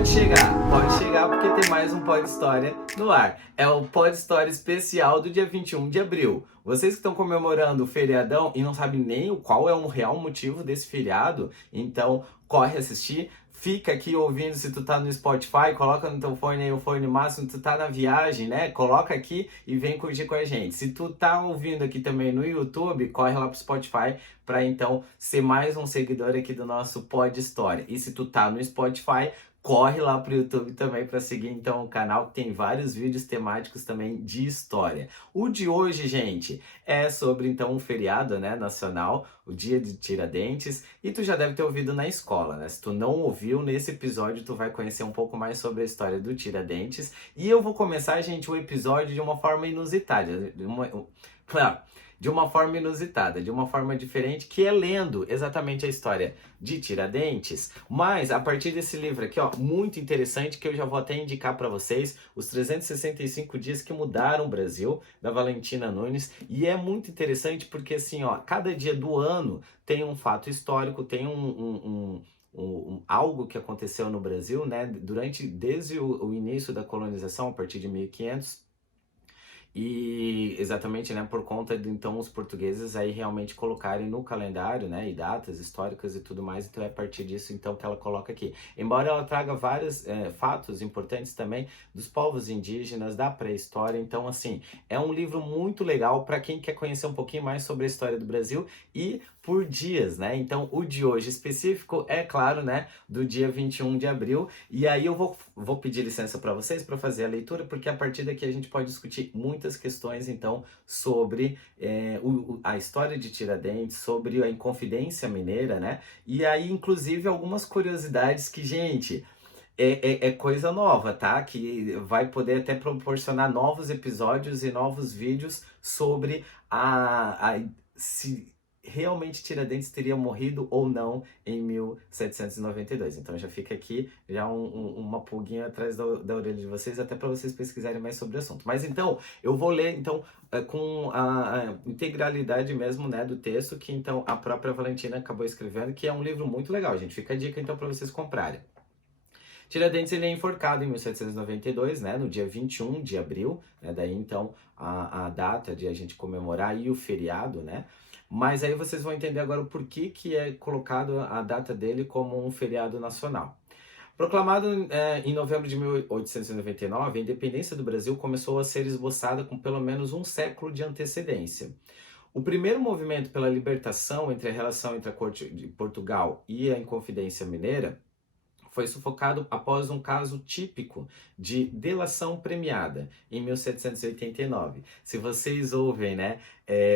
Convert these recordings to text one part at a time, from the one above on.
Pode chegar porque tem mais um Pod História no ar. É o Pod História especial do dia 21 de abril. Vocês que estão comemorando o feriadão e não sabem nem qual é o real motivo desse feriado, então corre assistir. Fica aqui ouvindo se tu tá no Spotify, coloca no teu fone aí o fone máximo, tu tá na viagem, né? Coloca aqui e vem curtir com a gente. Se tu tá ouvindo aqui também no YouTube, corre lá pro Spotify para então ser mais um seguidor aqui do nosso Pod História. E se tu tá no Spotify, corre lá pro YouTube também para seguir então o canal, que tem vários vídeos temáticos também de história. O de hoje, gente, é sobre então um feriado, né, nacional, o Dia de Tiradentes, e tu já deve ter ouvido na escola, né? Se tu não ouviu, nesse episódio tu vai conhecer um pouco mais sobre a história do Tiradentes, e eu vou começar, gente, o episódio de uma forma inusitada, de uma forma inusitada, de uma forma diferente, que é lendo exatamente a história de Tiradentes, mas a partir desse livro aqui, ó, muito interessante, que eu já vou até indicar para vocês, Os 365 Dias que Mudaram o Brasil, da Valentina Nunes, e é muito interessante porque, assim, ó, cada dia do ano tem um fato histórico, tem algo que aconteceu no Brasil, né, desde o início da colonização, a partir de 1500, e exatamente, né, por conta de então os portugueses aí realmente colocarem no calendário, né, e datas históricas e tudo mais, então é a partir disso então que ela coloca aqui. Embora ela traga vários fatos importantes também dos povos indígenas, da pré-história, então assim, é um livro muito legal para quem quer conhecer um pouquinho mais sobre a história do Brasil e por dias, né? Então o de hoje específico é claro, né, do dia 21 de abril, e aí eu vou pedir licença para vocês para fazer a leitura, porque a partir daqui a gente pode discutir muitas questões, então, sobre a história de Tiradentes, sobre a Inconfidência Mineira, né? E aí, inclusive, algumas curiosidades que, gente, é coisa nova, tá? Que vai poder até proporcionar novos episódios e novos vídeos sobre se realmente Tiradentes teria morrido ou não em 1792. Então já fica aqui já uma pulguinha atrás da orelha de vocês, até para vocês pesquisarem mais sobre o assunto. Mas então, eu vou ler então com a integralidade mesmo, né, do texto que então a própria Valentina acabou escrevendo, que é um livro muito legal, gente. Fica a dica então para vocês comprarem. Tiradentes ele é enforcado em 1792, né, no dia 21 de abril, né, daí então a data de a gente comemorar e o feriado, né, mas aí vocês vão entender agora o porquê que é colocado a data dele como um feriado nacional. Proclamado em novembro de 1899, a independência do Brasil começou a ser esboçada com pelo menos um século de antecedência. O primeiro movimento pela libertação entre a relação entre a corte de Portugal e a Inconfidência Mineira foi sufocado após um caso típico de delação premiada, em 1789. Se vocês ouvem, né,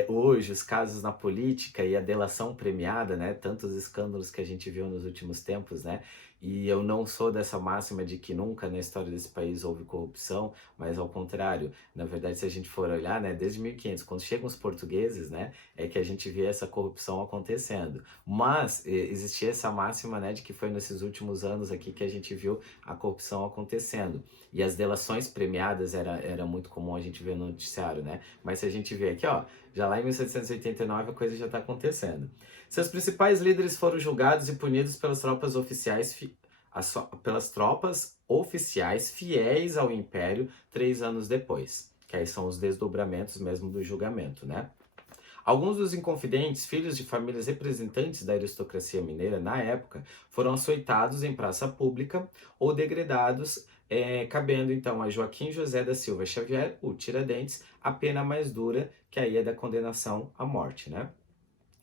hoje os casos na política e a delação premiada, né, tantos escândalos que a gente viu nos últimos tempos, né, e eu não sou dessa máxima de que nunca na história desse país houve corrupção, mas ao contrário, na verdade, se a gente for olhar, né, desde 1500, quando chegam os portugueses, né, é que a gente vê essa corrupção acontecendo. Mas existia essa máxima, né, de que foi nesses últimos anos aqui que a gente viu a corrupção acontecendo. E as delações premiadas era muito comum a gente ver no noticiário, né? Mas se a gente vê aqui, ó, já lá em 1789 a coisa já está acontecendo. Seus principais líderes foram julgados e punidos pelas tropas oficiais fiéis ao Império 3 anos depois. Que aí são os desdobramentos mesmo do julgamento, né? Alguns dos inconfidentes, filhos de famílias representantes da aristocracia mineira na época, foram açoitados em praça pública ou degredados, cabendo então a Joaquim José da Silva Xavier, o Tiradentes, a pena mais dura, que aí é da condenação à morte, né?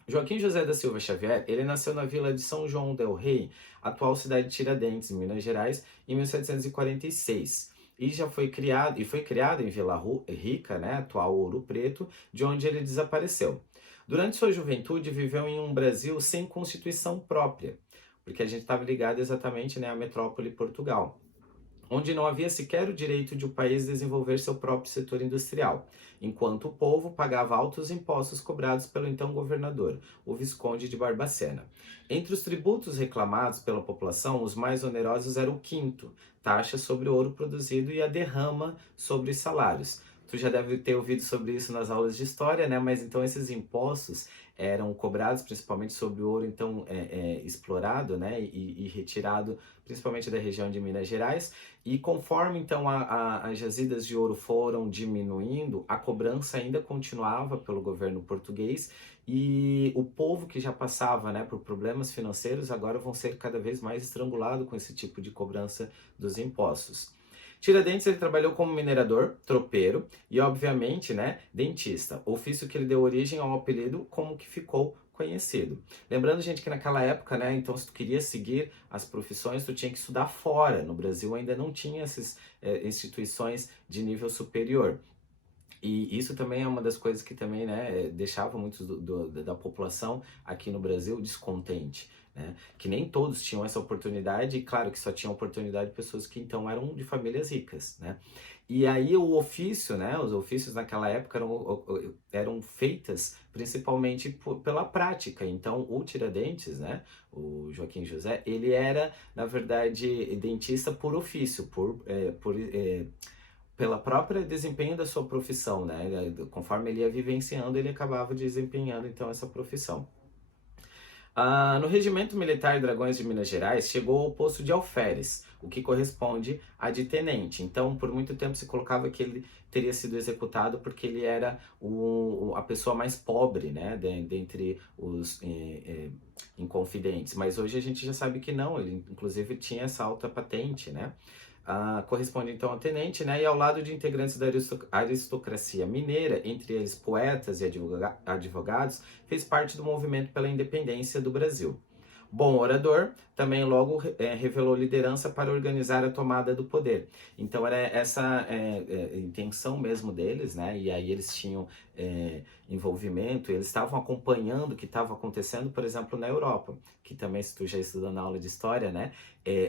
Joaquim José da Silva Xavier, ele nasceu na vila de São João del Rei, atual cidade de Tiradentes, em Minas Gerais, em 1746. Foi criado em Vila Rica, né, atual Ouro Preto, de onde ele desapareceu. Durante sua juventude, viveu em um Brasil sem constituição própria, porque a gente estava ligado exatamente, né, à metrópole Portugal, onde não havia sequer o direito de o país desenvolver seu próprio setor industrial, enquanto o povo pagava altos impostos cobrados pelo então governador, o Visconde de Barbacena. Entre os tributos reclamados pela população, os mais onerosos eram o quinto, taxa sobre o ouro produzido, e a derrama sobre os salários. Tu já deve ter ouvido sobre isso nas aulas de história, né? Mas então esses impostos eram cobrados principalmente sobre o ouro então explorado, né? E retirado principalmente da região de Minas Gerais. E conforme então as jazidas de ouro foram diminuindo, a cobrança ainda continuava pelo governo português e o povo que já passava, né, por problemas financeiros agora vão ser cada vez mais estrangulado com esse tipo de cobrança dos impostos. Tiradentes ele trabalhou como minerador, tropeiro e, obviamente, né, dentista, ofício que ele deu origem ao apelido como que ficou conhecido. Lembrando, gente, que naquela época, né, então se tu queria seguir as profissões, tu tinha que estudar fora. No Brasil ainda não tinha essas instituições de nível superior. E isso também é uma das coisas que também, né, deixava muitos da população aqui no Brasil descontente, né? Que nem todos tinham essa oportunidade, e claro que só tinham oportunidade pessoas que então eram de famílias ricas, né? E aí o ofício, né, os ofícios naquela época eram feitas principalmente pela prática. Então o Tiradentes, né, o Joaquim José, ele era, na verdade, dentista por ofício, pela própria desempenho da sua profissão, né? Conforme ele ia vivenciando, ele acabava desempenhando então essa profissão. No Regimento Militar Dragões de Minas Gerais, chegou ao posto de alferes, o que corresponde a de tenente. Então, por muito tempo se colocava que ele teria sido executado porque ele era a pessoa mais pobre, né, dentre os inconfidentes. Mas hoje a gente já sabe que não, ele inclusive tinha essa alta patente, né? Corresponde então ao tenente, né? E ao lado de integrantes da aristocracia mineira, entre eles poetas e advogados, fez parte do movimento pela independência do Brasil. Bom orador, também logo revelou liderança para organizar a tomada do poder. Então era essa intenção mesmo deles, né? E aí eles tinham envolvimento, eles estavam acompanhando o que estava acontecendo, por exemplo, na Europa, que também, se tu já estudou na aula de história, né?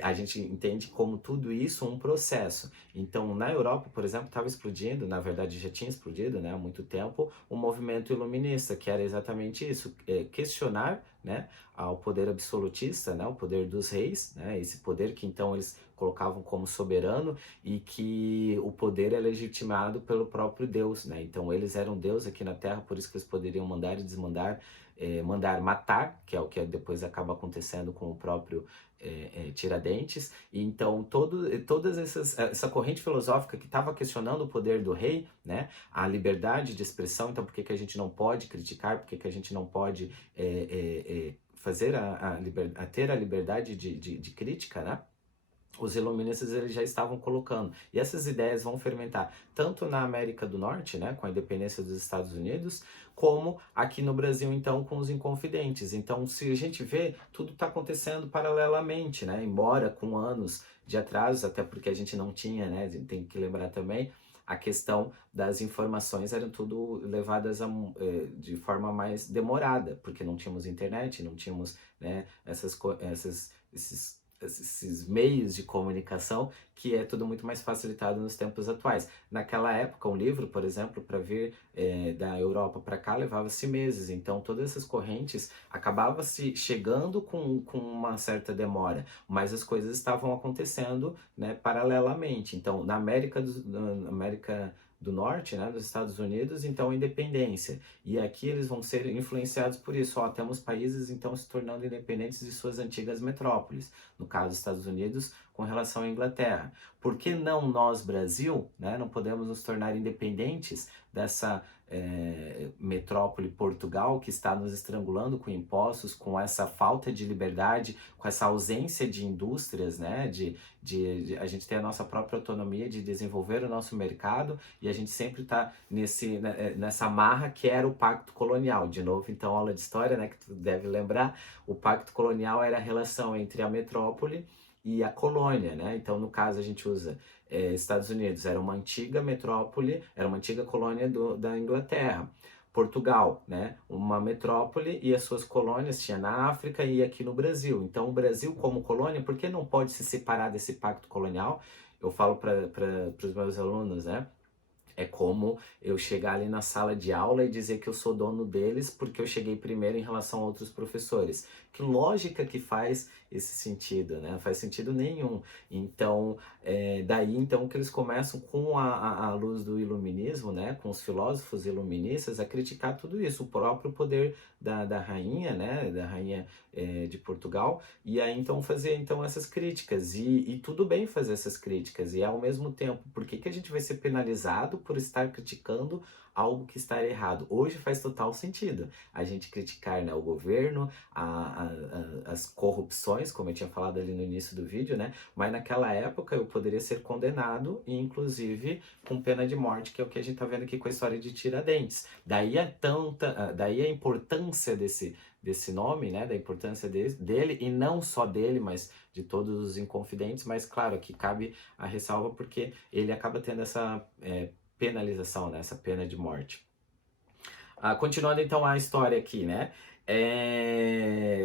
A gente entende como tudo isso um processo. Então, na Europa, por exemplo, estava explodindo, na verdade já tinha explodido, né, há muito tempo, o movimento iluminista, que era exatamente isso, questionar, né, ao poder absolutista, né, o poder dos reis, né, esse poder que então eles colocavam como soberano e que o poder é legitimado pelo próprio Deus, né, então eles eram Deus aqui na Terra, por isso que eles poderiam mandar e desmandar, mandar matar, que é o que depois acaba acontecendo com o próprio Tiradentes. E então todas essa corrente filosófica que estava questionando o poder do rei, né, a liberdade de expressão, então por que que a gente não pode criticar, por que que a gente não pode fazer ter a liberdade de crítica, né? Os iluministas eles já estavam colocando. E essas ideias vão fermentar tanto na América do Norte, né, com a independência dos Estados Unidos, como aqui no Brasil, então, com os inconfidentes. Então, se a gente vê, tudo está acontecendo paralelamente, né, embora com anos de atraso, até porque a gente não tinha, né, tem que lembrar também, a questão das informações eram tudo levadas de forma mais demorada, porque não tínhamos internet, não tínhamos, né, esses meios de comunicação que é tudo muito mais facilitado nos tempos atuais. Naquela época, um livro, por exemplo, para vir da Europa para cá levava-se meses, então todas essas correntes acabavam-se chegando com uma certa demora, mas as coisas estavam acontecendo, né, paralelamente. Então, na América do Norte, né, dos Estados Unidos, então a independência. E aqui eles vão ser influenciados por isso. Ó, temos países então se tornando independentes de suas antigas metrópoles. No caso dos Estados Unidos, com relação à Inglaterra. Por que não nós, Brasil, né, não podemos nos tornar independentes dessa metrópole Portugal que está nos estrangulando com impostos, com essa falta de liberdade, com essa ausência de indústrias, né, de a gente ter a nossa própria autonomia de desenvolver o nosso mercado e a gente sempre está nessa marra que era o Pacto Colonial. De novo, então, aula de história, né, que tu deve lembrar, o Pacto Colonial era a relação entre a metrópole e a colônia, né? Então, no caso, a gente usa Estados Unidos, era uma antiga metrópole, era uma antiga colônia da Inglaterra. Portugal, né? Uma metrópole e as suas colônias tinha na África e aqui no Brasil. Então, o Brasil como colônia, por que não pode se separar desse pacto colonial? Eu falo para os meus alunos, né? É como eu chegar ali na sala de aula e dizer que eu sou dono deles porque eu cheguei primeiro em relação a outros professores. Que lógica que faz esse sentido, né? Não faz sentido nenhum. Então, daí então que eles começam com a luz do iluminismo, né? Com os filósofos iluministas a criticar tudo isso, o próprio poder da rainha, né? Da rainha de Portugal, e aí então fazer então essas críticas, e tudo bem fazer essas críticas, e ao mesmo tempo, por que que a gente vai ser penalizado por estar criticando algo que está errado? Hoje faz total sentido a gente criticar, né, o governo, as corrupções, como eu tinha falado ali no início do vídeo, né? Mas naquela época eu poderia ser condenado, e inclusive com pena de morte, que é o que a gente está vendo aqui com a história de Tiradentes. Daí a importância desse nome, né, da importância dele, e não só dele, mas de todos os inconfidentes, mas claro, aqui cabe a ressalva porque ele acaba tendo essa penalização, né, essa pena de morte. Continuando então a história aqui, né?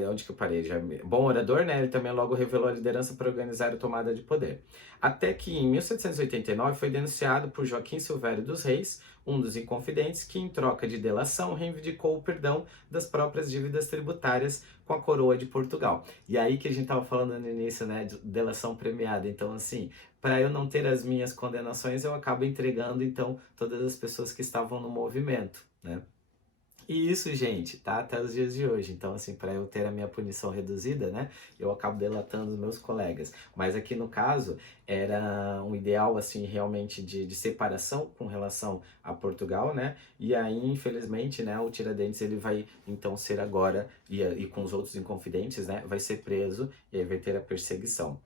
Onde que eu parei? Bom orador, né? Ele também logo revelou a liderança para organizar a tomada de poder. Até que em 1789 foi denunciado por Joaquim Silvério dos Reis, um dos inconfidentes, que em troca de delação reivindicou o perdão das próprias dívidas tributárias com a coroa de Portugal. E aí que a gente estava falando no início, né? De delação premiada. Então, assim, para eu não ter as minhas condenações, eu acabo entregando então todas as pessoas que estavam no movimento, né? E isso, gente, tá até os dias de hoje. Então, assim, para eu ter a minha punição reduzida, né, eu acabo delatando os meus colegas. Mas aqui no caso, era um ideal, assim, realmente de separação com relação a Portugal, né? E aí, infelizmente, né, o Tiradentes, ele vai então ser agora, e com os outros inconfidentes, né, vai ser preso e aí vai ter a perseguição.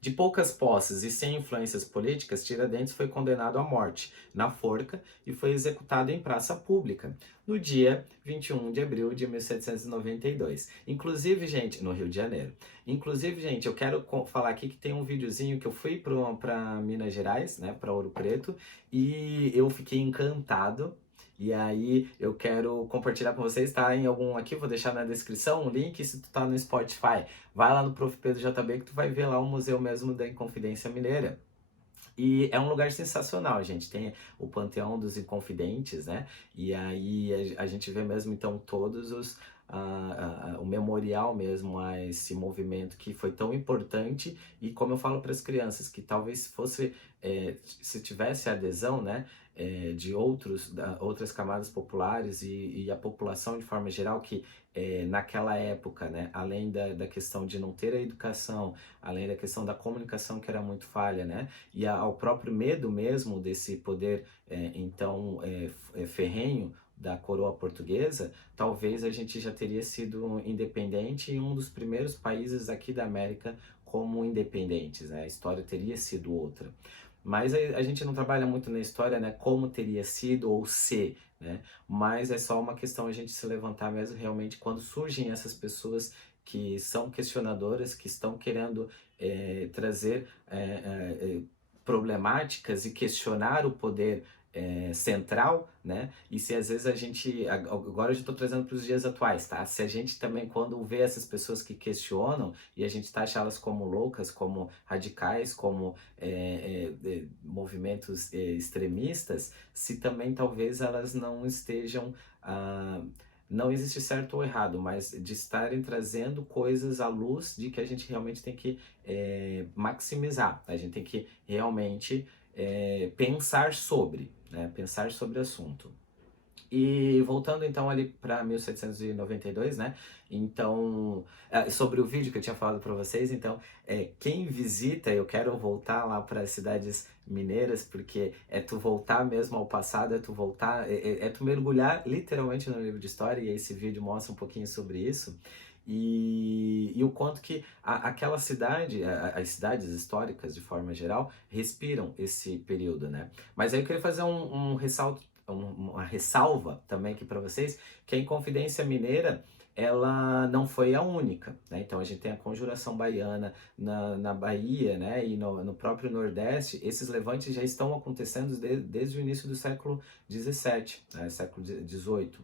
De poucas posses e sem influências políticas, Tiradentes foi condenado à morte na forca e foi executado em praça pública no dia 21 de abril de 1792. Inclusive, gente, no Rio de Janeiro. Inclusive, gente, eu quero falar aqui que tem um videozinho que eu fui para Minas Gerais, né, para Ouro Preto, e eu fiquei encantado. E aí eu quero compartilhar com vocês, tá? Em algum aqui, vou deixar na descrição um link, se tu tá no Spotify, vai lá no Prof. Pedro JB que tu vai ver lá o museu mesmo da Inconfidência Mineira. E é um lugar sensacional, gente. Tem o Panteão dos Inconfidentes, né? E aí a gente vê mesmo então todos o memorial mesmo a esse movimento que foi tão importante, e como eu falo para as crianças, que talvez fosse, se tivesse adesão, né, de outras camadas populares e a população de forma geral, que naquela época, né, além da questão de não ter a educação, além da questão da comunicação que era muito falha, né, e ao próprio medo mesmo desse poder então ferrenho da coroa portuguesa, talvez a gente já teria sido independente e um dos primeiros países aqui da América como independentes, né? A história teria sido outra. Mas a gente não trabalha muito na história, né? Como teria sido ou se, né? Mas é só uma questão a gente se levantar mesmo realmente quando surgem essas pessoas que são questionadoras, que estão querendo trazer problemáticas e questionar o poder central, né? E se às vezes a gente, agora eu já estou trazendo para os dias atuais, tá? Se a gente também, quando vê essas pessoas que questionam e a gente taxa elas como loucas, como radicais, como movimentos extremistas, se também talvez elas não estejam não existe certo ou errado, mas de estarem trazendo coisas à luz de que a gente realmente tem que maximizar, a gente tem que realmente pensar sobre, né? Pensar sobre o assunto. E voltando então ali para 1792, né? Então, sobre o vídeo que eu tinha falado para vocês, então, quem visita, eu quero voltar lá para as cidades mineiras, porque é tu voltar mesmo ao passado, é tu voltar, é tu mergulhar literalmente no livro de história, e esse vídeo mostra um pouquinho sobre isso. E o quanto que aquela cidade, as cidades históricas de forma geral, respiram esse período, né? Mas aí eu queria fazer um ressalto, uma ressalva também aqui para vocês, que a Inconfidência Mineira, ela não foi a única, né? Então a gente tem a Conjuração Baiana na Bahia, né? E no próprio Nordeste, esses levantes já estão acontecendo desde o início do século XVII, né? Século XVIII.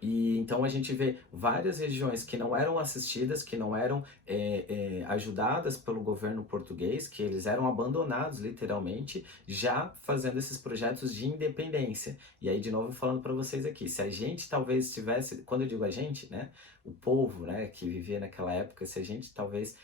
E então a gente vê várias regiões que não eram assistidas, que não eram ajudadas pelo governo português, que eles eram abandonados literalmente, já fazendo esses projetos de independência. E aí, de novo, falando para vocês aqui, se a gente talvez tivesse, quando eu digo a gente, né, o povo, né, que vivia naquela época, se a gente talvez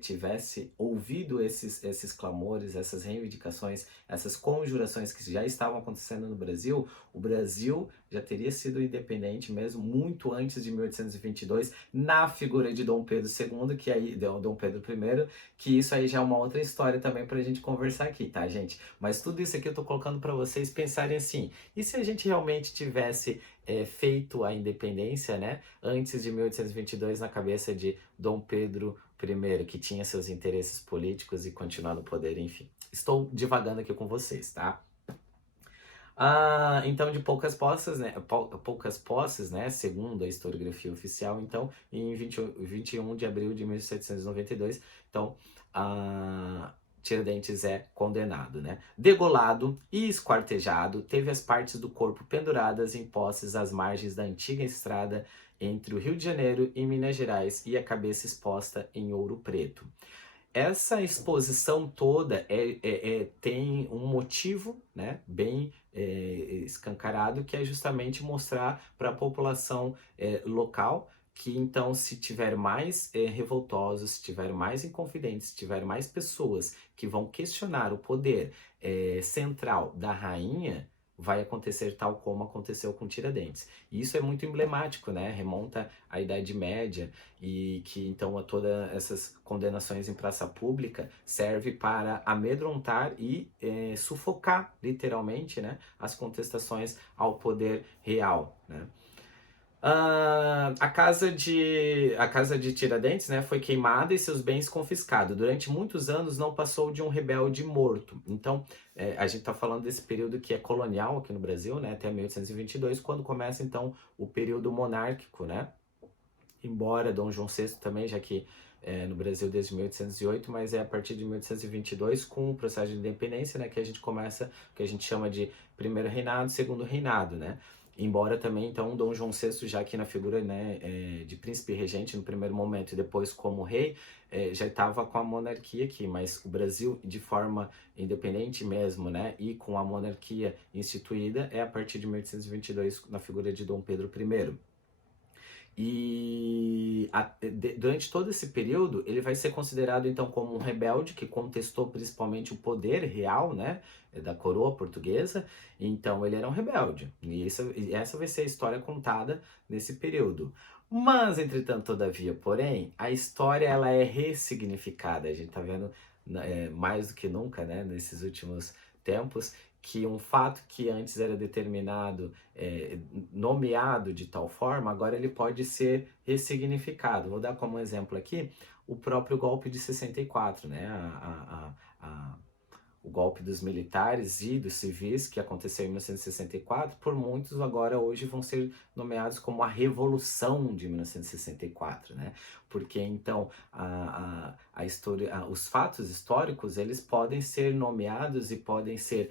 tivesse ouvido esses clamores, essas reivindicações, essas conjurações que já estavam acontecendo no Brasil, o Brasil já teria sido independente mesmo muito antes de 1822, na figura de Dom Pedro II, que aí, Dom Pedro I, que isso aí já é uma outra história também pra gente conversar aqui, tá, gente? Mas tudo isso aqui eu tô colocando para vocês pensarem assim, e se a gente realmente tivesse feito a independência, né, antes de 1822 na cabeça de Dom Pedro I, que tinha seus interesses políticos e continuar no poder, enfim. Estou divagando aqui com vocês, tá? Então, de poucas posses, né, segundo a historiografia oficial, então, em 21 de abril de 1792, então, Tiradentes é condenado, né? Degolado e esquartejado, teve as partes do corpo penduradas em posses às margens da antiga estrada entre o Rio de Janeiro e Minas Gerais e a cabeça exposta em Ouro Preto. Essa exposição toda tem um motivo, né, bem escancarado, que é justamente mostrar para a população local que então se tiver mais revoltosos, se tiver mais inconfidentes, se tiver mais pessoas que vão questionar o poder central da rainha, vai acontecer tal como aconteceu com Tiradentes. E isso é muito emblemático, né? Remonta à Idade Média, e que então todas essas condenações em praça pública serve para amedrontar e sufocar literalmente, né, as contestações ao poder real, né? A casa de Tiradentes, né, foi queimada e seus bens confiscados. Durante muitos anos não passou de um rebelde morto. Então, a gente está falando desse período que é colonial aqui no Brasil, né, até 1822, quando começa então o período monárquico, né? Embora Dom João VI também, já que no Brasil desde 1808, mas é a partir de 1822, com o processo de independência, né, que a gente começa, que a gente chama de primeiro reinado, segundo reinado, né? Embora também, então, Dom João VI, já aqui na figura, né, de príncipe regente no primeiro momento e depois como rei, já estava com a monarquia aqui, mas o Brasil, de forma independente mesmo, né, e com a monarquia instituída, é a partir de 1822, na figura de Dom Pedro I. Durante todo esse período, ele vai ser considerado então como um rebelde que contestou principalmente o poder real, né, da coroa portuguesa. Então ele era um rebelde. E essa vai ser a história contada nesse período. Mas, entretanto, todavia, porém, a história ela é ressignificada. A gente está vendo mais do que nunca, né, nesses últimos tempos, que um fato que antes era determinado, nomeado de tal forma, agora ele pode ser ressignificado. Vou dar como exemplo aqui o próprio golpe de 64, né? O golpe dos militares e dos civis que aconteceu em 1964, por muitos agora hoje vão ser nomeados como a Revolução de 1964, né? Porque então a história, os fatos históricos eles podem ser nomeados e podem ser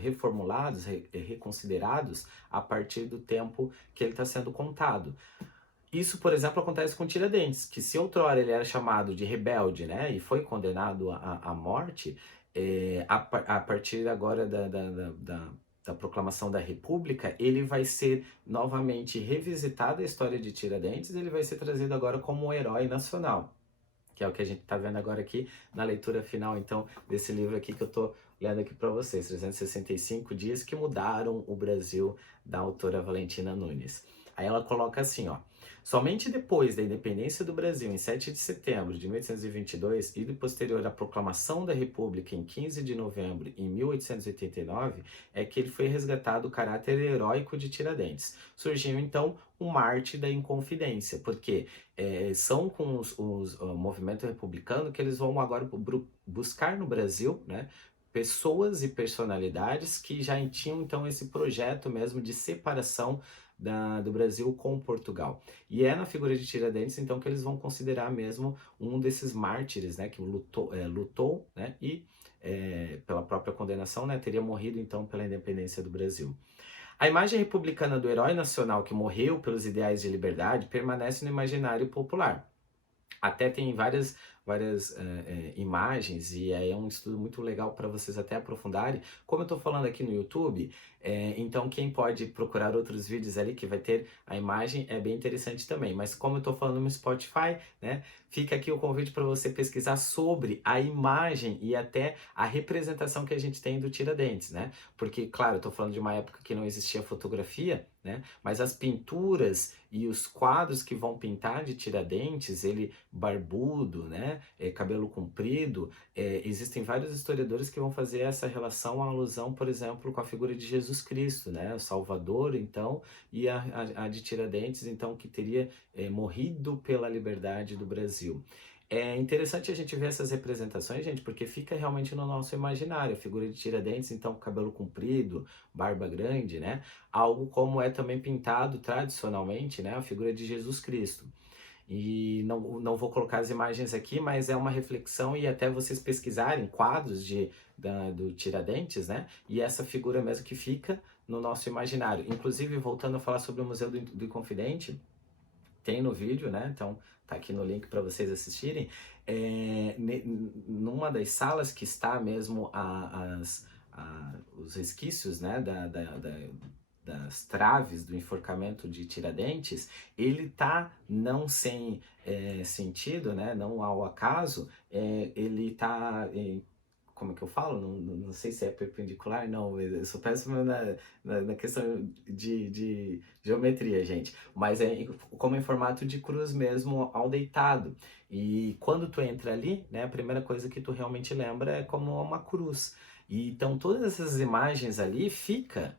reformulados, reconsiderados a partir do tempo que ele está sendo contado. Isso, por exemplo, acontece com Tiradentes, que se outrora ele era chamado de rebelde, né, e foi condenado à morte, a partir agora da proclamação da República, ele vai ser novamente revisitado a história de Tiradentes, ele vai ser trazido agora como um herói nacional, que é o que a gente está vendo agora aqui na leitura final, então, desse livro aqui que eu estou lendo aqui para vocês, 365 dias que mudaram o Brasil, da autora Valentina Nunes. Aí ela coloca assim, ó: somente depois da independência do Brasil, em 7 de setembro de 1822, e do posterior à proclamação da República, em 15 de novembro de 1889, é que ele foi resgatado o caráter heróico de Tiradentes. Surgiu, então, o Marte da Inconfidência, porque são com o movimento republicano que eles vão agora buscar no Brasil, né, pessoas e personalidades que já tinham então esse projeto mesmo de separação do Brasil com Portugal. E é na figura de Tiradentes então que eles vão considerar mesmo um desses mártires, né, que lutou, né, e pela própria condenação, né, teria morrido então pela independência do Brasil. A imagem republicana do herói nacional que morreu pelos ideais de liberdade permanece no imaginário popular. Até tem várias imagens, e aí é um estudo muito legal para vocês até aprofundarem. Como eu estou falando aqui no YouTube, então quem pode procurar outros vídeos ali que vai ter a imagem é bem interessante também. Mas como eu estou falando no Spotify, né, fica aqui o convite para você pesquisar sobre a imagem e até a representação que a gente tem do Tiradentes, né? Porque, claro, eu estou falando de uma época que não existia fotografia, né? Mas as pinturas e os quadros que vão pintar de Tiradentes, ele barbudo, né? Cabelo comprido, existem vários historiadores que vão fazer essa relação, a alusão, por exemplo, com a figura de Jesus Cristo, né? O Salvador, então, e a de Tiradentes, então, que teria morrido pela liberdade do Brasil. É interessante a gente ver essas representações, gente, porque fica realmente no nosso imaginário. A figura de Tiradentes, então, cabelo comprido, barba grande, né? Algo como é também pintado tradicionalmente, né? A figura de Jesus Cristo. E não vou colocar as imagens aqui, mas é uma reflexão e até vocês pesquisarem quadros do Tiradentes, né? E essa figura mesmo que fica no nosso imaginário. Inclusive, voltando a falar sobre o Museu do Inconfidente, tem no vídeo, né? Então tá aqui no link para vocês assistirem. Numa das salas que está mesmo os resquícios, né? Das traves do enforcamento de Tiradentes, ele tá não sem sentido, né? Não ao acaso, ele tá como é que eu falo? Não sei se é perpendicular, não, eu sou péssimo na questão de geometria, gente, mas como em formato de cruz mesmo, ao deitado. E quando tu entra ali, né, a primeira coisa que tu realmente lembra é como uma cruz. E então todas essas imagens ali fixa,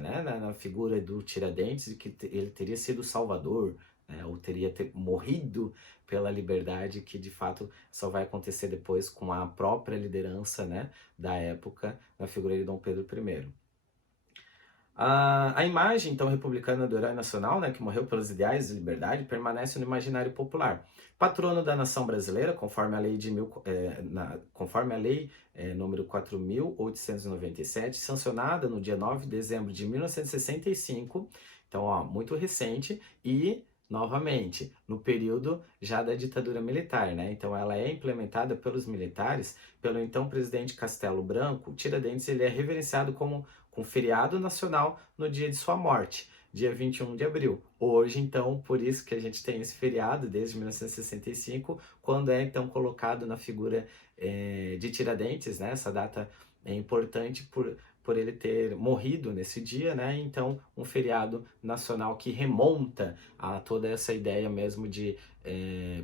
né, na figura do Tiradentes, de que ele teria sido Salvador, né, ou teria morrido pela liberdade, que de fato só vai acontecer depois com a própria liderança, né, da época, na figura de Dom Pedro I. A imagem, então, republicana do herói nacional, né, que morreu pelos ideais de liberdade, permanece no imaginário popular. Patrono da nação brasileira, conforme a lei, número 4.897, sancionada no dia 9 de dezembro de 1965, então, ó, muito recente, e novamente, no período já da ditadura militar, né? Então ela é implementada pelos militares, pelo então presidente Castelo Branco. Tiradentes ele é reverenciado como com feriado nacional no dia de sua morte, dia 21 de abril. Hoje, então, por isso que a gente tem esse feriado desde 1965, quando é então colocado na figura de Tiradentes, né? Essa data é importante por ele ter morrido nesse dia, né? Então, um feriado nacional que remonta a toda essa ideia mesmo de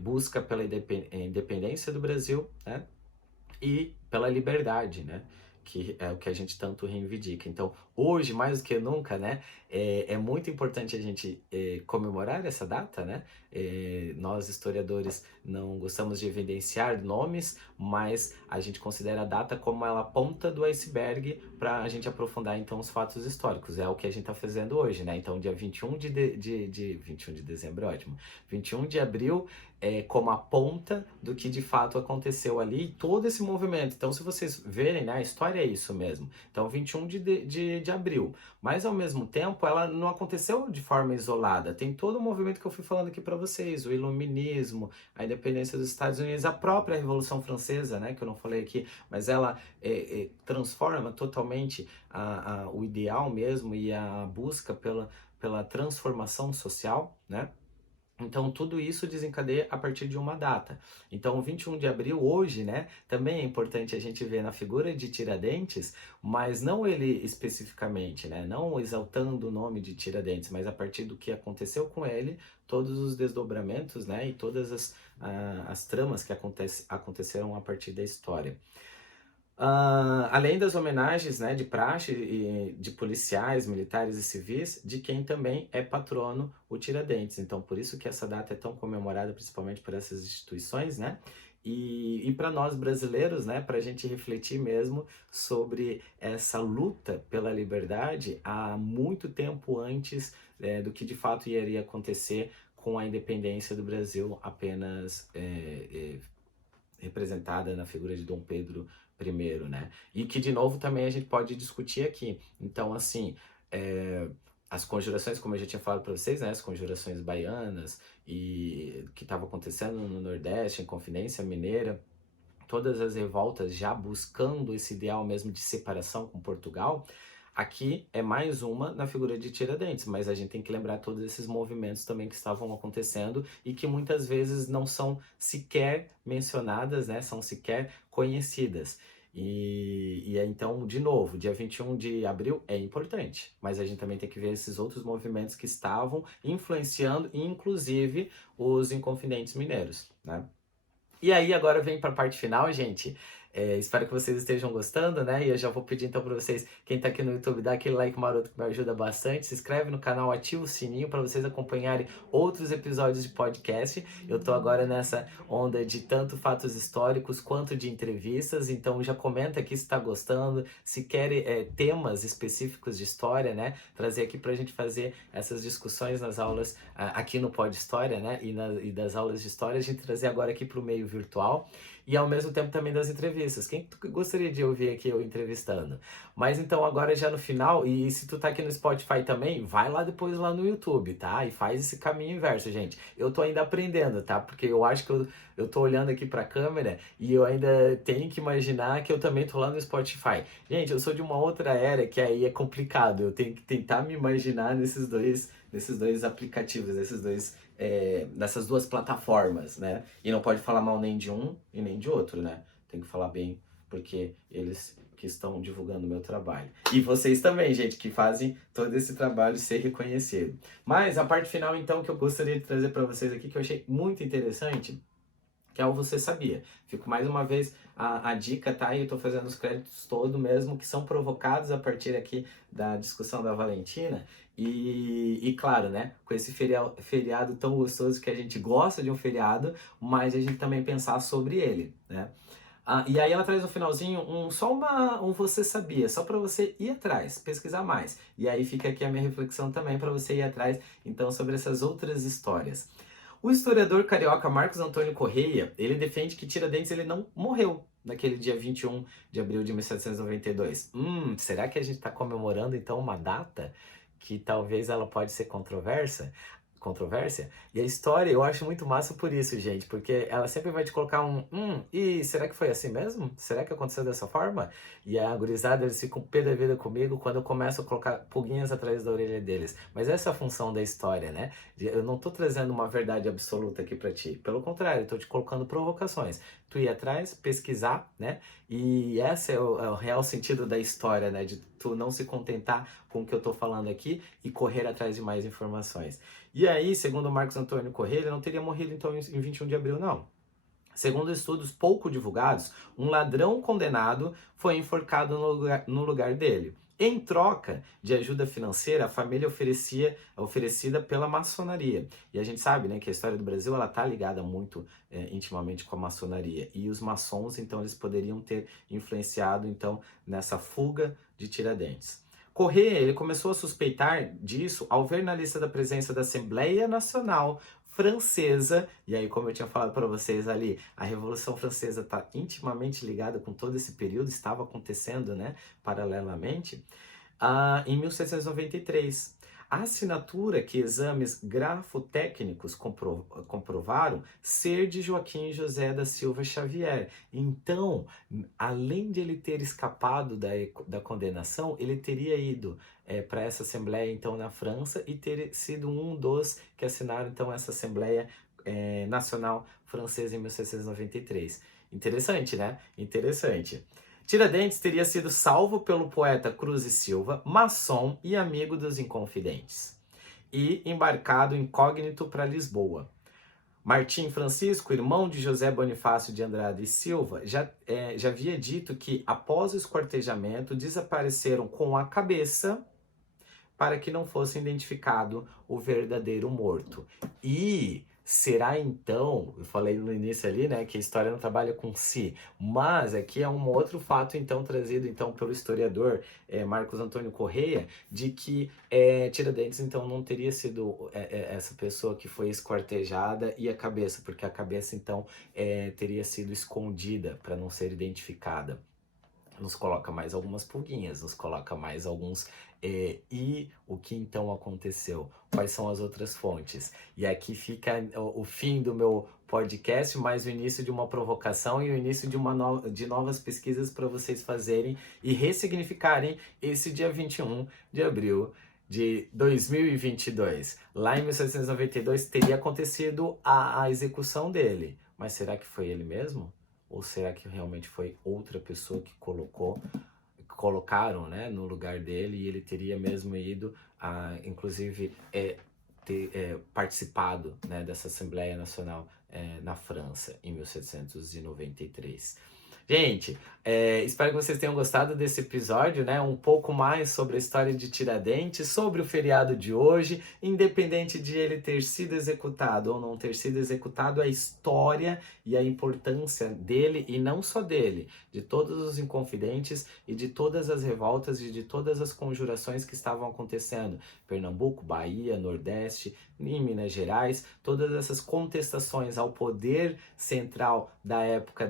busca pela independência do Brasil, né? E pela liberdade, né? Que é o que a gente tanto reivindica. Então, hoje, mais do que nunca, né? É muito importante a gente comemorar essa data, né? Nós, historiadores, não gostamos de evidenciar nomes, mas a gente considera a data como ela ponta do iceberg para a gente aprofundar, então, os fatos históricos. É o que a gente está fazendo hoje, né? Então, dia 21 21 de dezembro, ótimo. 21 de abril como a ponta do que de fato aconteceu ali, todo esse movimento. Então, se vocês verem, né, a história é isso mesmo. Então, 21 de abril. Mas, ao mesmo tempo, ela não aconteceu de forma isolada. Tem todo o movimento que eu fui falando aqui para vocês, o iluminismo, a independência dos Estados Unidos, a própria Revolução Francesa, né, que eu não falei aqui, mas ela transforma totalmente o ideal mesmo e a busca pela transformação social, né? Então, tudo isso desencadeia a partir de uma data. Então, o 21 de abril, hoje, né, também é importante a gente ver na figura de Tiradentes, mas não ele especificamente, né, não exaltando o nome de Tiradentes, mas a partir do que aconteceu com ele, todos os desdobramentos, né, e todas as tramas que aconteceram a partir da história. Além das homenagens, né, de praxe e de policiais, militares e civis, de quem também é patrono o Tiradentes. Então, por isso que essa data é tão comemorada, principalmente por essas instituições, né? E para nós brasileiros, né, para a gente refletir mesmo sobre essa luta pela liberdade há muito tempo antes do que de fato iria acontecer com a independência do Brasil, apenas representada na figura de Dom Pedro I, né? E que, de novo, também a gente pode discutir aqui. Então, assim, as conjurações, como eu já tinha falado para vocês, né, as conjurações baianas e que estava acontecendo no Nordeste, em Confidência Mineira, todas as revoltas já buscando esse ideal mesmo de separação com Portugal, aqui é mais uma na figura de Tiradentes, mas a gente tem que lembrar todos esses movimentos também que estavam acontecendo e que muitas vezes não são sequer mencionadas, né, são sequer conhecidas. Então, de novo, dia 21 de abril é importante, mas a gente também tem que ver esses outros movimentos que estavam influenciando, inclusive os Inconfidentes Mineiros, né? E aí, agora vem para a parte final, gente. Espero que vocês estejam gostando, né? E eu já vou pedir então para vocês, quem tá aqui no YouTube, dá aquele like maroto que me ajuda bastante. Se inscreve no canal, ativa o sininho para vocês acompanharem outros episódios de podcast. Eu tô agora nessa onda de tanto fatos históricos quanto de entrevistas, então já comenta aqui se está gostando, se quer temas específicos de história, né? Trazer aqui para a gente fazer essas discussões nas aulas aqui no Pod História, né? E das aulas de história, a gente trazer agora aqui para o meio virtual e ao mesmo tempo também das entrevistas. Quem tu gostaria de ouvir aqui eu entrevistando? Mas então agora já no final, e se tu tá aqui no Spotify também, vai lá depois lá no YouTube, tá? E faz esse caminho inverso, gente. Eu tô ainda aprendendo, tá? Porque eu acho que eu tô olhando aqui pra câmera e eu ainda tenho que imaginar que eu também tô lá no Spotify. Gente, eu sou de uma outra era que aí é complicado. Eu tenho que tentar me imaginar nesses dois aplicativos, nessas duas plataformas, né? E não pode falar mal nem de um e nem de outro, né? Tem que falar bem, porque eles que estão divulgando o meu trabalho. E vocês também, gente, que fazem todo esse trabalho ser reconhecido. Mas a parte final, então, que eu gostaria de trazer para vocês aqui, que eu achei muito interessante, que é o Você Sabia. Fico mais uma vez a dica, tá? E eu tô fazendo os créditos todos mesmo, que são provocados a partir aqui da discussão da Valentina. E claro, né? Com esse feriado tão gostoso que a gente gosta de um feriado, mas a gente também pensar sobre ele, né? E aí ela traz no finalzinho um Você Sabia, só para você ir atrás, pesquisar mais. E aí fica aqui a minha reflexão também para você ir atrás, então, sobre essas outras histórias. O historiador carioca Marcos Antônio Correia, ele defende que Tiradentes ele não morreu naquele dia 21 de abril de 1792. Será que a gente está comemorando então uma data que talvez ela pode ser controvérsia? E a história eu acho muito massa por isso, gente, porque ela sempre vai te colocar e será que foi assim mesmo? Será que aconteceu dessa forma? E a gurizada, eles ficam pé da vida comigo quando eu começo a colocar pulguinhas atrás da orelha deles. Mas essa é a função da história, né? Eu não tô trazendo uma verdade absoluta aqui para ti. Pelo contrário, eu tô te colocando provocações. Tu ir atrás, pesquisar, né? E esse é o real sentido da história, né? De tu não se contentar com o que eu tô falando aqui e correr atrás de mais informações. E aí, segundo Marcos Antônio Corrêa, ele não teria morrido então em 21 de abril, não. Segundo estudos pouco divulgados, um ladrão condenado foi enforcado no lugar dele. Em troca de ajuda financeira, a família oferecida pela maçonaria. E a gente sabe, né, que a história do Brasil ela tá ligada muito intimamente com a maçonaria. E os maçons, então, eles poderiam ter influenciado então nessa fuga de Tiradentes. Corrêa, ele começou a suspeitar disso ao ver na lista da presença da Assembleia Nacional Francesa, e aí como eu tinha falado para vocês ali, a Revolução Francesa está intimamente ligada com todo esse período, estava acontecendo, né, paralelamente, em 1793. A assinatura que exames grafotécnicos comprovaram ser de Joaquim José da Silva Xavier. Então, além de ele ter escapado da condenação, ele teria ido para essa Assembleia, então, na França, e ter sido um dos que assinaram, então, essa Assembleia Nacional Francesa em 1793. Interessante, né? Interessante. Tiradentes teria sido salvo pelo poeta Cruz e Silva, maçom e amigo dos Inconfidentes, e embarcado incógnito para Lisboa. Martim Francisco, irmão de José Bonifácio de Andrade e Silva, já havia dito que, após o esquartejamento, desapareceram com a cabeça para que não fosse identificado o verdadeiro morto. E será então, eu falei no início ali, né, que a história não trabalha com si, mas aqui é um outro fato então trazido então pelo historiador Marcos Antônio Correia, de que Tiradentes então não teria sido essa pessoa que foi esquartejada e a cabeça, porque a cabeça então teria sido escondida para não ser identificada. nos coloca mais algumas pulguinhas, nos coloca mais alguns. E o que então aconteceu? Quais são as outras fontes? E aqui fica o fim do meu podcast, mais o início de uma provocação e o início de novas pesquisas para vocês fazerem e ressignificarem esse dia 21 de abril de 2022. Lá em 1792 teria acontecido a execução dele. Mas será que foi ele mesmo? Ou será que realmente foi outra pessoa que colocaram, né, no lugar dele e ele teria mesmo ido, inclusive, ter participado, né, dessa Assembleia Nacional na França em 1793. Gente, espero que vocês tenham gostado desse episódio, né? Um pouco mais sobre a história de Tiradentes, sobre o feriado de hoje, independente de ele ter sido executado ou não ter sido executado, a história e a importância dele, e não só dele, de todos os inconfidentes e de todas as revoltas e de todas as conjurações que estavam acontecendo. Pernambuco, Bahia, Nordeste, em Minas Gerais, todas essas contestações ao poder central da época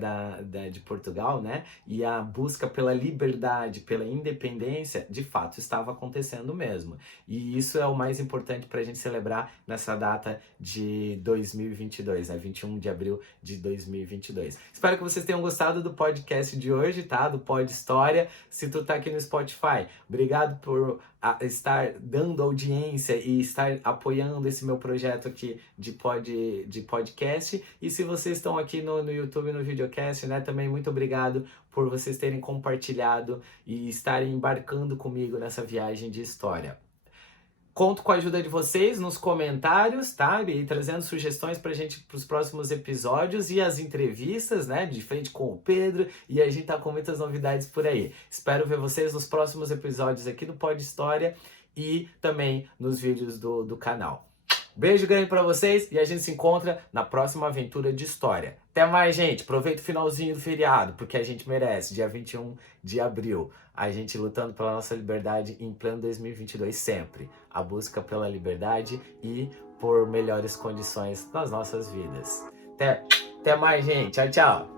de Portugal, né? E a busca pela liberdade, pela independência, de fato estava acontecendo mesmo. E isso é o mais importante para a gente celebrar nessa data de 2022, né? 21 de abril de 2022. Espero que vocês tenham gostado do podcast de hoje, tá? Do Pod História. Se tu tá aqui no Spotify, obrigado por estar dando audiência e estar apoiando esse meu projeto aqui de podcast. E se vocês estão aqui no YouTube, no videocast, né, também muito obrigado por vocês terem compartilhado e estarem embarcando comigo nessa viagem de história. Conto com a ajuda de vocês nos comentários, tá? E trazendo sugestões pra gente pros próximos episódios e as entrevistas, né? De frente com o Pedro. E a gente tá com muitas novidades por aí. Espero ver vocês nos próximos episódios aqui do Pod História e também nos vídeos do canal. Beijo grande pra vocês e a gente se encontra na próxima aventura de história. Até mais, gente. Aproveita o finalzinho do feriado, porque a gente merece. Dia 21 de abril. A gente lutando pela nossa liberdade em pleno 2022 sempre. A busca pela liberdade e por melhores condições nas nossas vidas. Até mais, gente. Tchau, tchau.